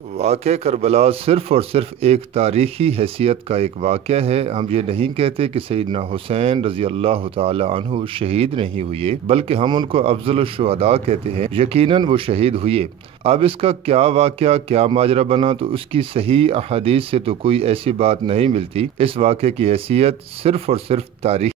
واقعہ کربلا صرف اور صرف ایک تاریخی حیثیت کا ایک واقعہ ہے۔ ہم یہ نہیں کہتے کہ سیدنا حسین رضی اللہ تعالی عنہ شہید نہیں ہوئے، بلکہ ہم ان کو افضل الشہداء کہتے ہیں۔ یقیناً وہ شہید ہوئے۔ اب اس کا کیا واقعہ، کیا ماجرا بنا، تو اس کی صحیح احادیث سے تو کوئی ایسی بات نہیں ملتی۔ اس واقعے کی حیثیت صرف اور صرف تاریخ۔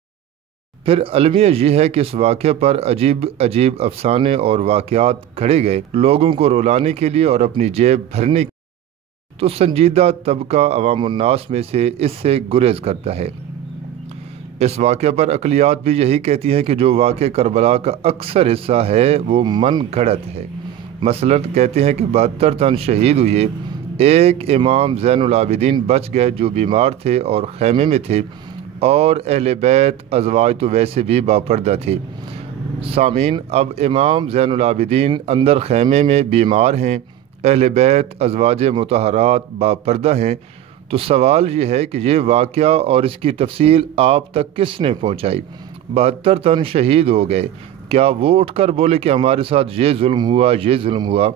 پھر المیہ یہ ہے کہ اس واقعے پر عجیب عجیب افسانے اور واقعات گھڑے گئے لوگوں کو رولانے کے لیے اور اپنی جیب بھرنے کے لیے، تو سنجیدہ طبقہ عوام الناس میں سے اس سے گریز کرتا ہے۔ اس واقعے پر عقلیات بھی یہی کہتی ہیں کہ جو واقعہ کربلا کا اکثر حصہ ہے وہ من گھڑت ہے۔ مثلا کہتے ہیں کہ 72 تن شہید ہوئے، ایک امام زین العابدین بچ گئے جو بیمار تھے اور خیمے میں تھے، اور اہل بیت ازواج تو ویسے بھی باپردہ تھے۔ سامعین، اب امام زین العابدین اندر خیمے میں بیمار ہیں، اہل بیت ازواج مطہرات باپردہ ہیں، تو سوال یہ ہے کہ یہ واقعہ اور اس کی تفصیل آپ تک کس نے پہنچائی؟ 72 تن شہید ہو گئے، کیا وہ اٹھ کر بولے کہ ہمارے ساتھ یہ ظلم ہوا، یہ ظلم ہوا؟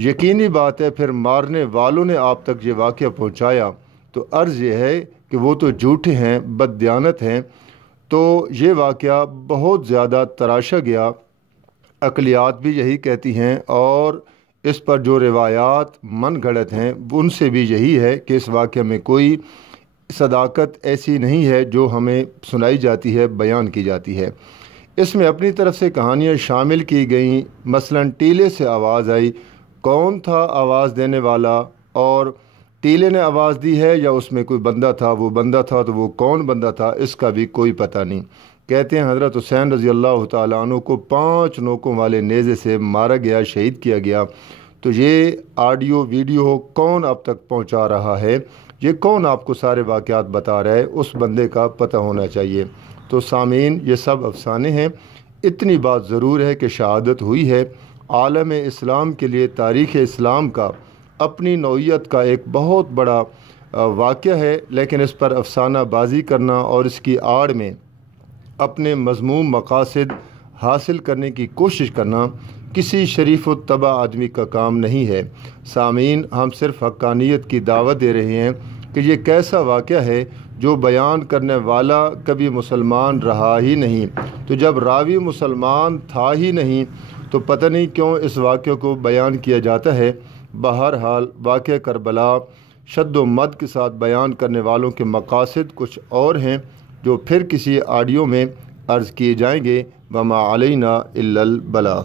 یقینی بات ہے پھر مارنے والوں نے آپ تک یہ واقعہ پہنچایا، تو عرض یہ ہے کہ وہ تو جھوٹے ہیں، بددیانت ہیں۔ تو یہ واقعہ بہت زیادہ تراشا گیا، عقلیات بھی یہی کہتی ہیں، اور اس پر جو روایات من گھڑت ہیں ان سے بھی یہی ہے کہ اس واقعے میں کوئی صداقت ایسی نہیں ہے جو ہمیں سنائی جاتی ہے، بیان کی جاتی ہے۔ اس میں اپنی طرف سے کہانیاں شامل کی گئیں، مثلا ٹیلے سے آواز آئی، کون تھا آواز دینے والا، اور ٹیلے نے آواز دی ہے یا اس میں کوئی بندہ تھا، وہ بندہ تھا تو وہ کون بندہ تھا اس کا بھی کوئی پتہ نہیں۔ کہتے ہیں حضرت حسین رضی اللہ تعالیٰ عنہ کو 5 نوکوں والے نیزے سے مارا گیا، شہید کیا گیا۔ تو یہ آڈیو ویڈیو کون اب تک پہنچا رہا ہے، یہ کون آپ کو سارے واقعات بتا رہا ہے، اس بندے کا پتہ ہونا چاہیے۔ تو سامعین، یہ سب افسانے ہیں۔ اتنی بات ضرور ہے کہ شہادت ہوئی ہے۔ عالم اسلام کے لیے تاریخ اسلام کا اپنی نوعیت کا ایک بہت بڑا واقعہ ہے، لیکن اس پر افسانہ بازی کرنا اور اس کی آڑ میں اپنے مذموم مقاصد حاصل کرنے کی کوشش کرنا کسی شریف الطبع آدمی کا کام نہیں ہے۔ سامعین، ہم صرف حقانیت کی دعوت دے رہے ہیں کہ یہ کیسا واقعہ ہے جو بیان کرنے والا کبھی مسلمان رہا ہی نہیں، تو جب راوی مسلمان تھا ہی نہیں تو پتہ نہیں کیوں اس واقعے کو بیان کیا جاتا ہے۔ بہرحال واقعہ کربلا شد و مد کے ساتھ بیان کرنے والوں کے مقاصد کچھ اور ہیں جو پھر کسی آڈیو میں عرض کیے جائیں گے۔ وما علینا الا البلاغ۔